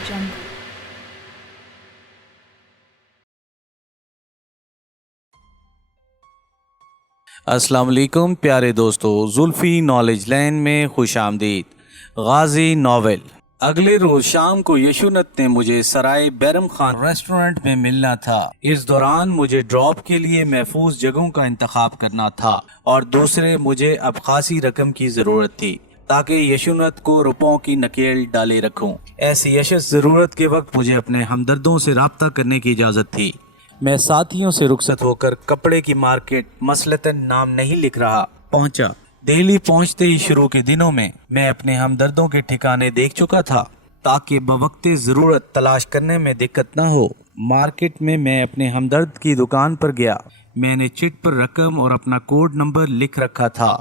jungle. अस्सलाम वालेकुम प्यारे दोस्तों, जुल्फी नॉलेज लैंड में खुश आमदीद। गाजी नॉवेल। अगले रोज शाम को यशुनत ने मुझे सराय बैरम खान रेस्टोरेंट में मिलना था। इस दौरान मुझे ड्रॉप के लिए महफूज जगहों का इंतखाब करना था और दूसरे मुझे अब खासी रकम की जरूरत थी ताकि यशुनत को रुपयों की नकेल डाले रखूं। ऐसी यशस जरूरत के वक्त मुझे अपने हमदर्दों से राब्ता करने की इजाजत थी। मैं साथियों से रुखसत होकर कपड़े की मार्केट मसलतन नाम नहीं लिख रहा पहुंचा। दिल्ली पहुंचते ही शुरू के दिनों में मैं अपने हमदर्दों के ठिकाने देख चुका था ताकि बवक्ते जरूरत तलाश करने में दिक्कत न हो। मार्केट में मैं अपने हमदर्द की दुकान पर गया। मैंने चिट पर रकम और अपना कोड नंबर लिख रखा था।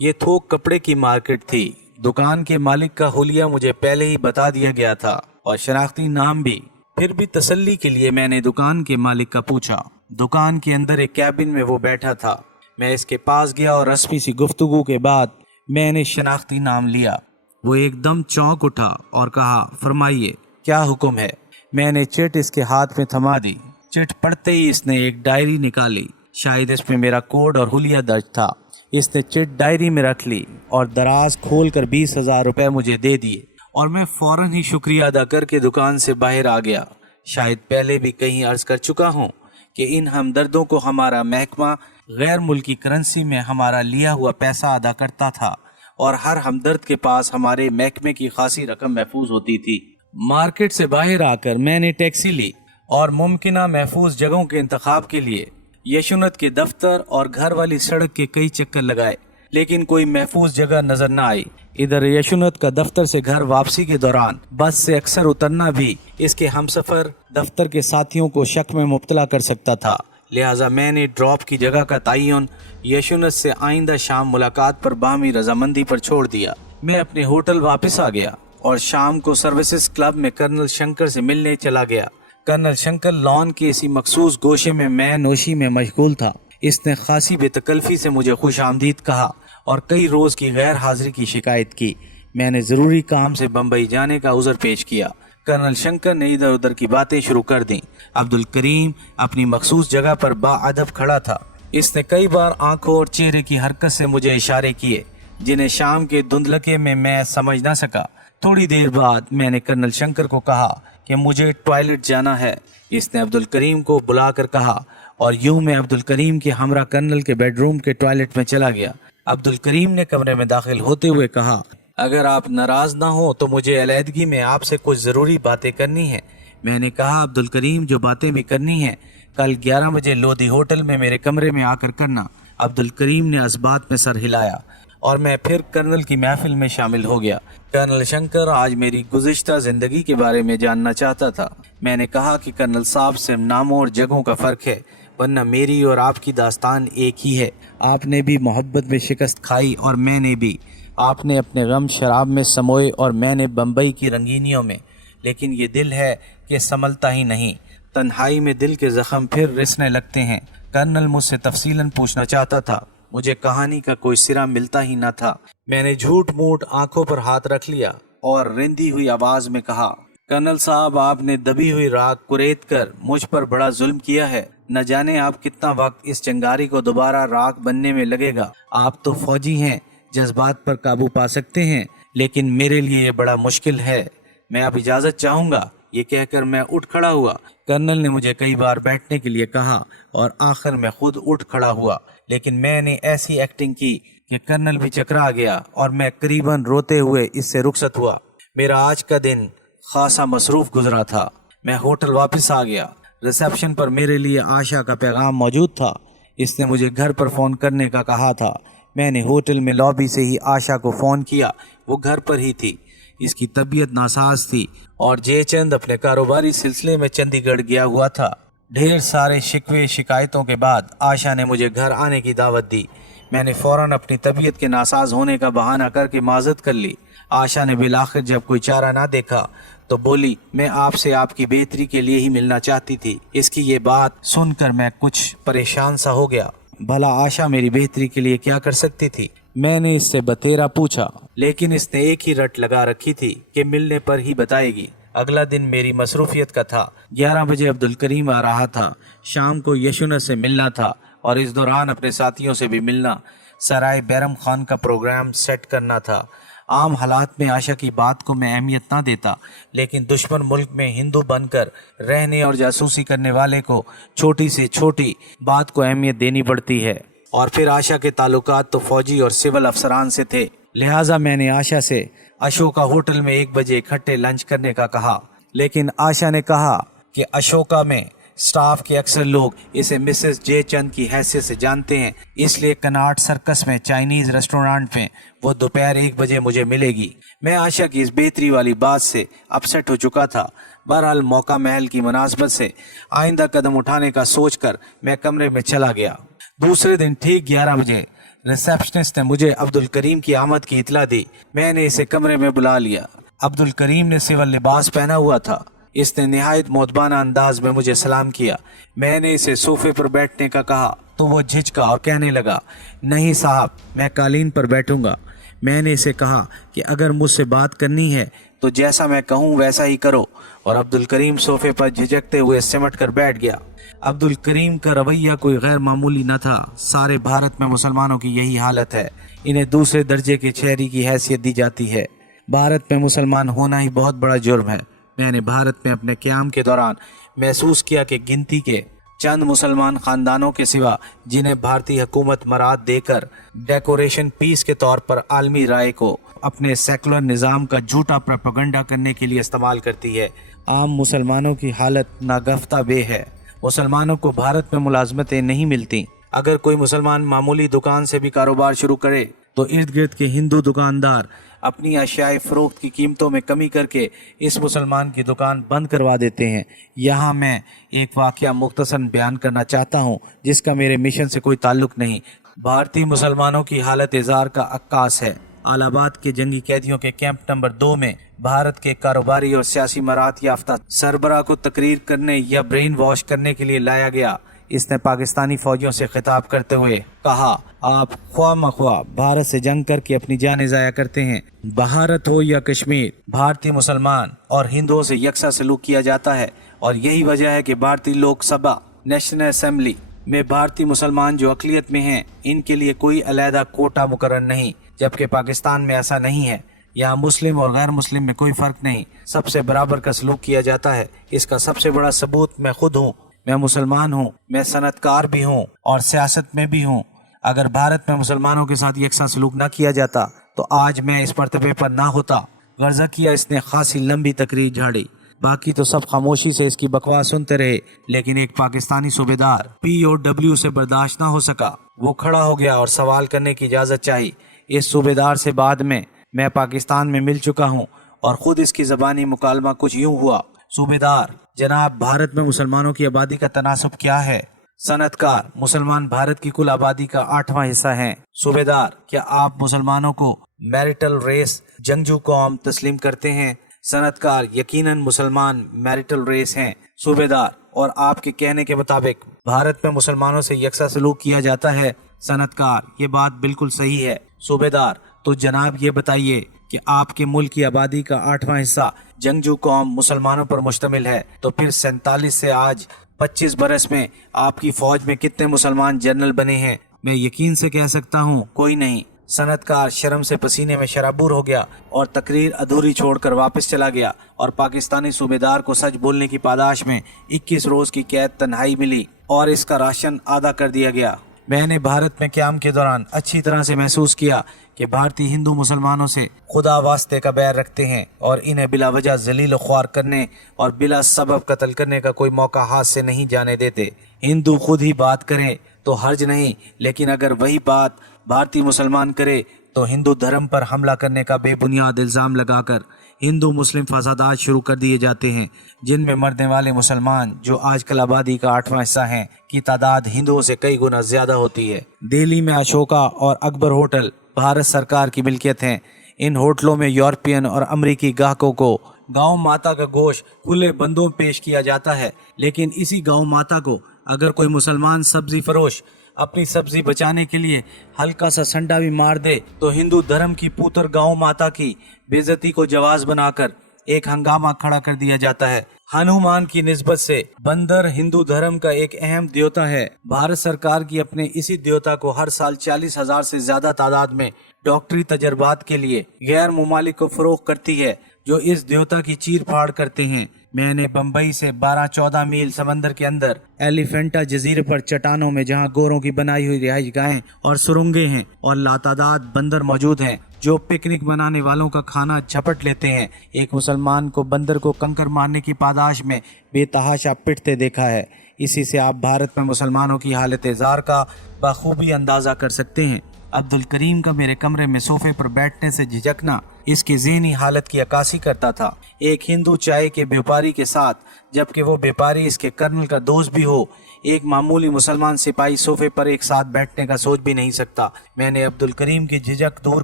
ये थोक कपड़े की मार्केट थी। दुकान के मालिक का हुलिया मुझे पहले ही बता दिया गया था और शनाख्ती नाम भी। फिर भी तसल्ली के लिए मैंने दुकान के मालिक का पूछा। दुकान के अंदर एक कैबिन में वो बैठा था। मैं इसके पास गया और रस्मी सी गुफ्तगू के बाद मैंने शनाख्ती नाम लिया। वो एकदम चौंक उठा और कहा, फरमाइए क्या हुक्म है। मैंने चिट इसके हाथ में थमा दी। चिट पढ़ते ही इसने एक डायरी निकाली। शायद इसमें मेरा कोड और हुलिया दर्ज था। इसने चिट डायरी में रख ली और दराज खोल कर 20,000 रुपए मुझे दे दिए और मैं फौरन ही शुक्रिया अदा करके दुकान से बाहर आ गया। शायद पहले भी कहीं अर्ज कर चुका हूँ कि इन हमदर्दों को हमारा महकमा गैर मुल्की करेंसी में हमारा लिया हुआ पैसा अदा करता था और हर हमदर्द के पास हमारे महकमे की खासी रकम महफूज होती थी। मार्केट से बाहर आकर मैंने टैक्सी ली और मुमकिना महफूज जगहों के इंतखाब के लिए यशुनत के दफ्तर और घर वाली सड़क के कई चक्कर लगाए, लेकिन कोई महफूज जगह नजर न आई। इधर यशुनत का दफ्तर से घर वापसी के दौरान बस से अक्सर उतरना भी इसके हमसफर दफ्तर के साथियों को शक में मुब्तला कर सकता था। लिहाजा मैंने ड्रॉप की जगह का तयन यशुनत से आइंदा शाम मुलाकात पर बामी रजामंदी पर छोड़ दिया। मैं अपने होटल वापस आ गया और शाम को सर्विसेज क्लब में कर्नल शंकर से मिलने चला गया। कर्नल शंकर लॉन के इसी मखसूस गोशे में मैं नोशी में मशगूल था। इसने खासी बेतकल्फी से मुझे खुश आमदीद कहा और कई रोज की गैर हाजिरी की शिकायत की। मैंने जरूरी काम से बम्बई जाने का उज़र पेश किया। कर्नल शंकर ने इधर उधर की बातें शुरू कर दी। अब्दुल करीम अपनी मखसूस जगह पर बाअदब खड़ा था। इसने कई बार आंखों और चेहरे की हरकत से मुझे इशारे किए जिन्हें शाम के धुंधलके में मैं समझ न सका। थोड़ी देर बाद मैंने कर्नल शंकर को कहा कि मुझे टॉयलेट जाना है। इसने अब्दुल करीम को बुलाकर कहा और यूं मैं अब्दुल करीम के हमरा कर्नल के बेडरूम के टॉयलेट में चला गया। अब्दुल करीम ने कमरे में दाखिल होते हुए कहा, अगर आप नाराज ना हो तो मुझे अलहदगी में आपसे कुछ ज़रूरी बातें करनी है। मैंने कहा, अब्दुल करीम जो बातें भी करनी हैं कल 11 बजे लोधी होटल में मेरे कमरे में आकर करना। अब्दुल करीम ने इस बात में सर हिलाया और मैं फिर कर्नल की महफिल में शामिल हो गया। कर्नल शंकर आज मेरी गुज़िश्ता ज़िंदगी के बारे में जानना चाहता था। मैंने कहा कि कर्नल साहब सिर्फ नामों और जगहों का फ़र्क है, वरना मेरी और आपकी दास्तान एक ही है। आपने भी मोहब्बत में शिकस्त खाई और मैंने भी। आपने अपने गम शराब में समोए और मैंने बम्बई की रंगीनियों में। लेकिन ये दिल है कि संभलता ही नहीं। तन्हाई में दिल के ज़ख्म फिर रिसने लगते हैं। कर्नल मुझसे तफसीलन पूछना चाहता था। मुझे कहानी का कोई सिरा मिलता ही न था। मैंने झूठ मूठ आंखों पर हाथ रख लिया और रिंधी हुई आवाज में कहा, कर्नल साहब आपने दबी हुई राख कुरेद कर मुझ पर बड़ा जुल्म किया है। न जाने आप कितना वक्त इस चिंगारी को दोबारा राख बनने में लगेगा। आप तो फौजी हैं, जज्बात पर काबू पा सकते हैं, लेकिन मेरे लिए ये बड़ा मुश्किल है। मैं अब इजाज़त चाहूँगा। ये कहकर मैं उठ खड़ा हुआ। कर्नल ने मुझे कई बार बैठने के लिए कहा और आखिर में खुद उठ खड़ा हुआ, लेकिन मैंने ऐसी एक्टिंग की कि कर्नल भी चकरा गया और मैं करीबन रोते हुए इससे रुखसत हुआ। मेरा आज का दिन खासा मसरूफ गुजरा था। मैं होटल वापस आ गया। रिसेप्शन पर मेरे लिए आशा का पैगाम मौजूद था। इसने मुझे घर पर फ़ोन करने का कहा था। मैंने होटल में लॉबी से ही आशा को फ़ोन किया। वो घर पर ही थी। इसकी तबीयत नासाज थी और जयचंद अपने कारोबारी सिलसिले में चंडीगढ़ गया हुआ था। ढेर सारे शिकवे शिकायतों के बाद आशा ने मुझे घर आने की दावत दी। मैंने फ़ौरन अपनी तबीयत के नासाज होने का बहाना करके माजरत कर ली। आशा ने बिलाखिर जब कोई चारा ना देखा तो बोली, मैं आपसे आपकी बेहतरी के लिए ही मिलना चाहती थी। इसकी ये बात सुनकर मैं कुछ परेशान सा हो गया। भला आशा मेरी बेहतरी के लिए क्या कर सकती थी? मैंने इससे बतेरा पूछा, लेकिन इसने एक ही रट लगा रखी थी कि मिलने पर ही बताएगी। अगला दिन मेरी मसरूफियत का था। 11 बजे अब्दुल करीम आ रहा था। शाम को यशुनत से मिलना था और इस दौरान अपने साथियों से भी मिलना, सराय बैरम खान का प्रोग्राम सेट करना था। आम हालात में आशा की बात को मैं अहमियत ना देता, लेकिन दुश्मन मुल्क में हिंदू बनकर रहने और जासूसी करने वाले को छोटी से छोटी बात को अहमियत देनी पड़ती है। और फिर आशा के ताल्लुकात तो फौजी और सिविल अफसरान से थे, लिहाजा मैंने आशा से अशोका होटल में 1 बजे इकट्ठे लंच करने का कहा, लेकिन आशा ने कहा कि अशोका में स्टाफ के अक्सर लोग इसे मिसेस जे चंद की हैसियत से जानते हैं, इसलिए कनाट सर्कस में चाइनीज रेस्टोरेंट में वो दोपहर 1 बजे मुझे मिलेगी। मैं आशा की इस बेहतरी वाली बात से अपसेट हो चुका था। बहरहाल मौका महल की मुनासबत से आइंदा कदम उठाने का सोचकर मैं कमरे में चला गया। दूसरे दिन ठीक 11 बजे रिसेप्शनिस्ट ने मुझे अब्दुल करीम की आमद की इतला दी। मैंने इसे कमरे में बुला लिया। अब्दुल करीम ने सिविल लिबास पहना हुआ था। इसने निहायत मोदबाना अंदाज में मुझे सलाम किया। मैंने इसे सोफे पर बैठने का कहा तो वो झिझका और कहने लगा, नहीं साहब, मैं कालीन पर बैठूंगा। मैंने इसे कहा कि अगर मुझसे बात करनी है तो जैसा मैं कहूँ वैसा ही करो, और अब्दुल करीम सोफे पर झिझकते हुए सिमट कर बैठ गया। अब्दुल करीम का रवैया कोई गैर मामूली न था। सारे भारत में मुसलमानों की यही हालत है, इन्हें दूसरे दर्जे के शहरी की हैसियत दी जाती है। भारत में मुसलमान होना ही बहुत बड़ा जुर्म है। मैंने भारत में अपने क़याम के दौरान महसूस किया कि गिनती के चंद मुसलमान खानदानों के सिवा जिन्हें भारतीय हुकूमत मराद देकर डेकोरेशन पीस के तौर पर आलमी राय को अपने सेकुलर निज़ाम का झूठा प्रोपेगेंडा करने के लिए इस्तेमाल करती है, आम मुसलमानों की हालत नागफ्ता बे है। मुसलमानों को भारत में मुलाजमतें नहीं मिलती। अगर कोई मुसलमान मामूली दुकान से भी कारोबार शुरू करे तो इर्द गिर्द के हिंदू दुकानदार अपनी अशियाए फ़रोख्त की कीमतों में कमी करके इस मुसलमान की दुकान बंद करवा देते हैं। यहाँ मैं एक वाक़या मुख्तसर बयान करना चाहता हूँ जिसका मेरे मिशन से कोई ताल्लुक नहीं। भारतीय मुसलमानों की हालत इज़ार का अक्कास है। आलाबाद के जंगी कैदियों के कैंप नंबर 2 में भारत के कारोबारी और सियासी मरात याफ्ता सरबराह को तकरीर करने या ब्रेन वॉश करने के लिए लाया गया। इसने पाकिस्तानी फौजियों से खिताब करते हुए कहा, आप ख्वाह मख्वाह भारत से जंग करके अपनी जान ज़ाया करते हैं। भारत हो या कश्मीर, भारतीय मुसलमान और हिंदुओं से यकसा सलूक किया जाता है, और यही वजह है कि भारतीय लोकसभा नेशनल असेंबली में भारतीय मुसलमान जो अक़लियत में हैं, इनके लिए कोई अलहदा कोटा मुकर्रर नहीं, जबकि पाकिस्तान में ऐसा नहीं है। यहाँ मुस्लिम और गैर मुस्लिम में कोई फ़र्क नहीं, सबसे बराबर का सलूक किया जाता है। इसका सबसे बड़ा सबूत मैं खुद हूँ। मैं मुसलमान हूँ, मैं सनतकार भी हूँ और सियासत में भी हूँ। अगर भारत में मुसलमानों के साथ यकसा सलूक ना किया जाता तो आज मैं इस मर्तबे पर ना होता। गर्जा किया इसने खासी लंबी तकरीर झाड़ी। बाकी तो सब खामोशी से इसकी बकवास सुनते रहे, लेकिन एक पाकिस्तानी सूबेदार POW से बर्दाश्त ना हो सका। वो खड़ा हो गया और सवाल करने की इजाज़त चाहिए। इस सूबेदार से बाद में मैं पाकिस्तान में मिल चुका हूँ और ख़ुद इसकी ज़बानी मुकालमा कुछ यूँ हुआ, सूबेदार जनाब, भारत में मुसलमानों की आबादी का तनासब क्या है? सनतकार, मुसलमान भारत की कुल आबादी का 8वां हिस्सा हैं। सूबेदार, क्या आप मुसलमानों को मैरिटल रेस जंगजू कौम तस्लीम करते हैं? सनतकार, यकीनन मुसलमान मैरिटल रेस हैं। सूबेदार, और आपके कहने के मुताबिक भारत में मुसलमानों से यकसा सलूक किया जाता है? सनतकार, ये बात बिल्कुल सही है। सूबेदार, तो जनाब ये बताइए कि आपके मुल्क की आबादी का 8वां हिस्सा जंगजू कौम मुसलमानों पर मुश्तमिल है, तो फिर 47 से आज 25 बरस में आपकी फौज में कितने मुसलमान जनरल बने हैं? मैं यकीन से कह सकता हूँ, कोई नहीं। सनतकार शर्म से पसीने में शराबूर हो गया और तकरीर अधूरी छोड़कर वापस चला गया, और पाकिस्तानी सूबेदार को सच बोलने की पादाश में 21 रोज की कैद तन्हाई मिली और इसका राशन आधा कर दिया गया। मैंने भारत में क़याम के दौरान अच्छी तरह से महसूस किया कि भारतीय हिंदू मुसलमानों से खुदा वास्ते का बैर रखते हैं और इन्हें बिला वजह जलील ख्वार करने और बिला सबब कत्ल करने का कोई मौका हाथ से नहीं जाने देते। हिंदू खुद ही बात करें तो हर्ज नहीं, लेकिन अगर वही बात भारतीय मुसलमान करे तो हिंदू धर्म पर हमला करने का बेबुनियाद इल्ज़ाम लगाकर हिंदू मुस्लिम फसादात शुरू कर दिए जाते हैं, जिनमें मरने वाले मुसलमान जो आजकल आबादी का 8वां हिस्सा हैं की तादाद हिंदुओं से कई गुना ज्यादा होती है। दिल्ली में अशोका और अकबर होटल भारत सरकार की मिल्कियत हैं। इन होटलों में यूरोपियन और अमरीकी ग्राहकों को गांव माता का गोश्त खुले बंदों पेश किया जाता है, लेकिन इसी गांव माता को अगर कोई मुसलमान सब्जी फरोश अपनी सब्जी बचाने के लिए हल्का सा संडा भी मार दे तो हिंदू धर्म की पुत्र गांव माता की बेइज्जती को जवाज बनाकर एक हंगामा खड़ा कर दिया जाता है। हनुमान की निस्बत से बंदर हिंदू धर्म का एक अहम देवता है। भारत सरकार की अपने इसी देवता को हर साल 40,000 से ज्यादा तादाद में डॉक्टरी तजर्बात के लिए गैर मुमालिक को फरोख्त करती है जो इस देवता की चीर फाड़ करते हैं। मैंने बम्बई से 12-14 मील समंदर के अंदर एलिफेंटा जजीरे पर चट्टानों में जहां गोरों की बनाई हुई रिहाइश गाहें और सुरंगें हैं और लातादाद बंदर मौजूद हैं जो पिकनिक मनाने वालों का खाना झपट लेते हैं, एक मुसलमान को बंदर को कंकर मारने की पादाश में बेतहाशा पिटते देखा है। इसी से आप भारत में मुसलमानों की हालत ज़ार का बखूबी अंदाज़ा कर सकते हैं। अब्दुल करीम का मेरे कमरे में सोफे पर बैठने से झिझकना इसकी ज़हनी हालत की अक्कासी करता था। एक हिंदू चाय के व्यापारी के साथ, जबकि वो व्यापारी इसके कर्नल का दोस्त भी हो, एक मामूली मुसलमान सिपाही सोफे पर एक साथ बैठने का सोच भी नहीं सकता। मैंने अब्दुल करीम की झिझक दूर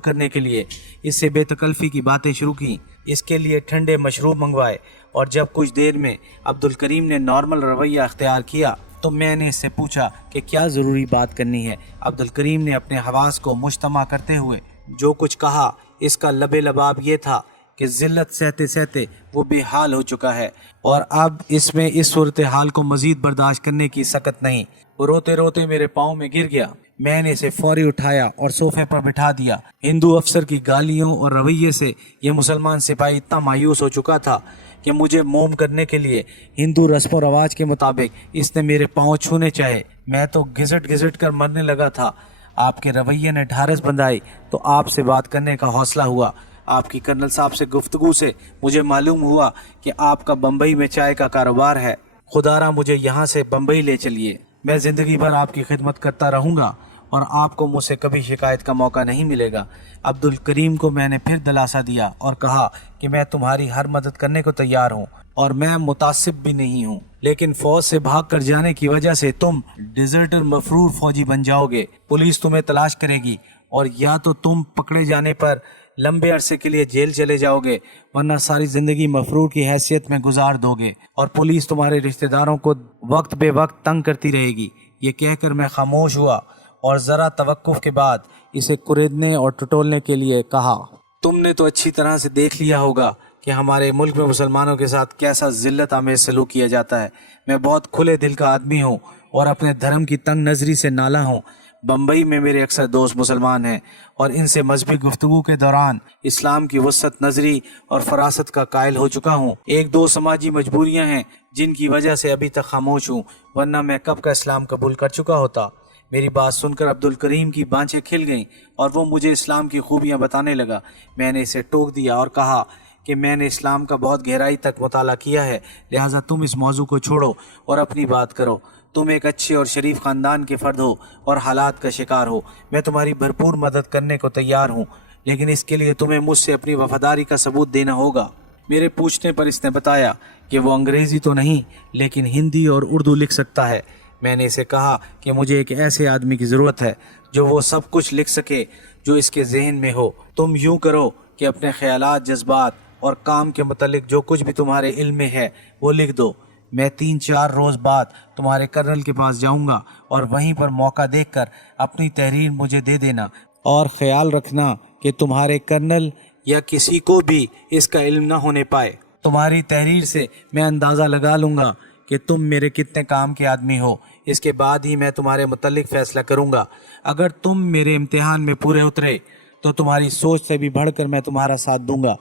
करने के लिए इससे बेतकल्फ़ी की बातें शुरू की। इसके लिए ठंडे मशरूब मंगवाए और जब कुछ देर में अब्दुल करीम ने नॉर्मल रवैया अख्तियार किया तो मैंने इससे पूछा कि क्या ज़रूरी बात करनी है। अब्दुल करीम ने अपने हवास को मुश्तमा करते हुए जो कुछ कहा, इसका लबे लबाब ये था कि ज़िल्लत सहते सहते वो बेहाल हो चुका है और अब इसमें इस सूरत हाल को मज़ीद बर्दाश्त करने की सकत नहीं। वो रोते रोते मेरे पाँव में गिर गया। मैंने इसे फौरी उठाया और सोफे पर बिठा दिया। हिंदू अफसर की गालियों और रवैये से यह मुसलमान सिपाही इतना मायूस हो चुका था कि मुझे मोम करने के लिए हिंदू रस्म व रवाज के मुताबिक इसने मेरे पाँव छूने चाहे। मैं तो घिसट घिसट कर मरने लगा था। आपके रवैये ने ढारस बंधाई तो आपसे बात करने का हौसला हुआ। आपकी कर्नल साहब से गुफ्तगू से मुझे मालूम हुआ कि आपका बम्बई में चाय का कारोबार है। खुदारा मुझे यहाँ से बम्बई ले चलिए। मैं ज़िंदगी भर आपकी खिदमत करता रहूँगा और आपको मुझसे कभी शिकायत का मौका नहीं मिलेगा। अब्दुल करीम को मैंने फिर दिलासा दिया और कहा कि मैं तुम्हारी हर मदद करने को तैयार हूँ और मैं मुतासिब भी नहीं हूँ, लेकिन फौज से भाग कर जाने की वजह से तुम डिजर्टर मफरूर फौजी बन जाओगे। पुलिस तुम्हें तलाश करेगी और या तो तुम पकड़े जाने पर लंबे अरसे के लिए जेल चले जाओगे, वरना सारी ज़िंदगी मफरूर की हैसियत में गुजार दोगे और पुलिस तुम्हारे रिश्तेदारों को वक्त बे वक्त तंग करती रहेगी। ये कहकर मैं खामोश हुआ और ज़रा तवक्कुफ के बाद इसे कुरेदने और टटोलने के लिए कहा, तुमने तो अच्छी तरह से देख लिया होगा कि हमारे मुल्क में मुसलमानों के साथ कैसा ज़िल्लत आमेज़ सलूक किया जाता है। मैं बहुत खुले दिल का आदमी हूँ और अपने धर्म की तंग नज़री से नाला हूँ। बम्बई में मेरे अक्सर दोस्त मुसलमान हैं और इनसे मजहबी गुफ्तगू के दौरान इस्लाम की वसत नज़री और फरासत का कायल हो चुका हूँ। एक दो समाजी मजबूरियाँ हैं जिनकी वजह से अभी तक खामोश हूँ, वरना मैं कब का इस्लाम कबूल कर चुका होता। मेरी बात सुनकर अब्दुल करीम की बाँछें खिल गईं और वो मुझे इस्लाम की खूबियाँ बताने लगा। मैंने इसे टोक दिया और कहा कि मैंने इस्लाम का बहुत गहराई तक मुताला किया है, लिहाजा तुम इस मौजू को छोड़ो और अपनी बात करो। तुम एक अच्छे और शरीफ ख़ानदान के फ़र्द हो और हालात का शिकार हो। मैं तुम्हारी भरपूर मदद करने को तैयार हूँ, लेकिन इसके लिए तुम्हें मुझसे अपनी वफादारी का सबूत देना होगा। मेरे पूछने पर इसने बताया कि वो अंग्रेज़ी तो नहीं लेकिन हिंदी और उर्दू लिख सकता है। मैंने इसे कहा कि मुझे एक ऐसे आदमी की ज़रूरत है जो वो सब कुछ लिख सके जो इसके जहन में हो। तुम यूँ करो कि अपने ख़यालात, जज्बात और काम के मुतालिक जो कुछ भी तुम्हारे इल्म में है वो लिख दो। मैं 3-4 रोज़ बाद तुम्हारे कर्नल के पास जाऊंगा और वहीं पर मौका देखकर अपनी तहरीर मुझे दे देना और ख़याल रखना कि तुम्हारे कर्नल या किसी को भी इसका इल्म न होने पाए। तुम्हारी तहरीर से मैं अंदाज़ा लगा लूँगा कि तुम मेरे कितने काम के आदमी हो। इसके बाद ही मैं तुम्हारे मुतालिक फ़ैसला करूँगा। अगर तुम मेरे इम्तिहान में पूरे उतरे तो तुम्हारी सोच से भी बढ़कर मैं तुम्हारा साथ दूंगा।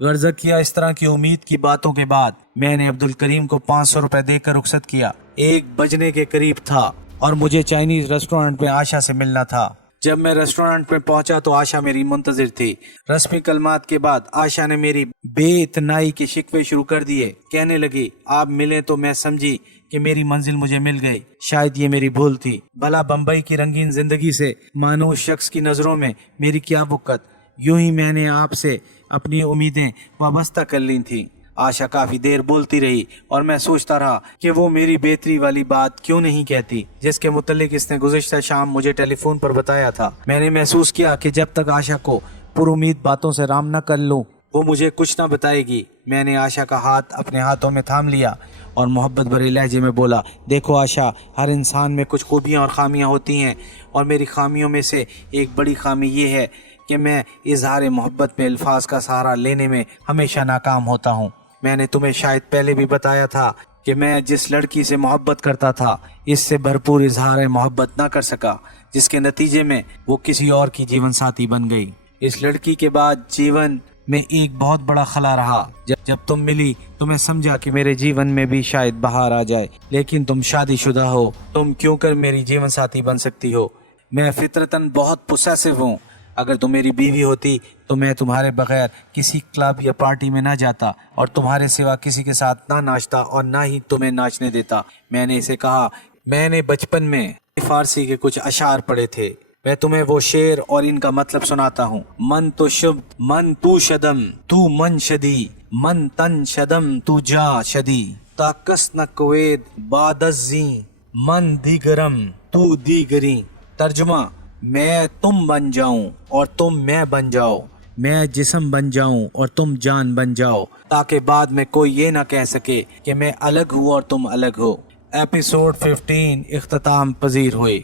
गर्ज़ किया इस तरह की उम्मीद की बातों के बाद मैंने अब्दुल करीम को 500 रुपये देकर रुखसत किया। 1 बजने के करीब था और मुझे चाइनीज़ रेस्टोरेंट में आशा से मिलना था। जब मैं रेस्टोरेंट में पहुंचा तो आशा मेरी मुंतज़िर थी। रस्मी कलमात के बाद आशा ने मेरी बेइतनाई के शिकवे शुरू कर दिए। कहने लगी, आप मिले तो मैं समझी कि मेरी मंजिल मुझे मिल गई। शायद ये मेरी भूल थी। भला बम्बई की रंगीन जिंदगी से मानूस शख्स की नज़रों में मेरी क्या बुक़्क़त। यूं ही मैंने आपसे अपनी उम्मीदें वाबस्ता कर ली थी। आशा काफ़ी देर बोलती रही और मैं सोचता रहा कि वो मेरी बेहतरी वाली बात क्यों नहीं कहती जिसके मुतल्लिक इसने गुज़िश्ता शाम मुझे टेलीफोन पर बताया था। मैंने महसूस किया कि जब तक आशा को पुरुमीद बातों से राम न कर लूँ वो मुझे कुछ ना बताएगी। मैंने आशा का हाथ अपने हाथों में थाम लिया और मोहब्बत भरे लहजे में बोला, देखो आशा, हर इंसान में कुछ खूबियाँ और ख़ामियाँ होती हैं और मेरी ख़ामियों में से एक बड़ी ख़ामी ये है کہ میں اظہار محبت میں الفاظ کا سہارا لینے میں ہمیشہ ناکام ہوتا ہوں۔ میں نے تمہیں شاید پہلے بھی بتایا تھا کہ میں جس لڑکی سے محبت کرتا تھا اس سے بھرپور اظہار محبت نہ کر سکا، جس کے نتیجے میں وہ کسی اور کی جیون ساتھی بن گئی۔ اس لڑکی کے بعد جیون میں ایک بہت بڑا خلا رہا۔ جب تم ملی تو میں سمجھا کہ میرے جیون میں بھی شاید بہار آ جائے، لیکن تم شادی شدہ ہو، تم کیوں کر میری جیون ساتھی بن سکتی ہو؟ میں فطرتاً بہت پوسیسو ہوں۔ اگر تم میری بیوی ہوتی تو میں تمہارے بغیر کسی کلب یا پارٹی میں نہ جاتا اور تمہارے سوا کسی کے ساتھ نہ ناچتا اور نہ ہی تمہیں ناچنے دیتا۔ میں نے اسے کہا، میں نے بچپن میں فارسی کے کچھ اشعار پڑھے تھے، میں تمہیں وہ شعر اور ان کا مطلب سناتا ہوں۔ من تو شب من تو شدم تو من شدی، من تن شدم تو جا شدی، تا کس نہ کوید بعد از زیں، من دیگرم تو دیگری۔ ترجمہ، میں تم بن جاؤں اور تم میں بن جاؤ، میں جسم بن جاؤں اور تم جان بن جاؤ، تاکہ بعد میں کوئی یہ نہ کہہ سکے کہ میں الگ ہوں اور تم الگ ہو۔ ایپیسوڈ 15 اختتام پذیر ہوئے۔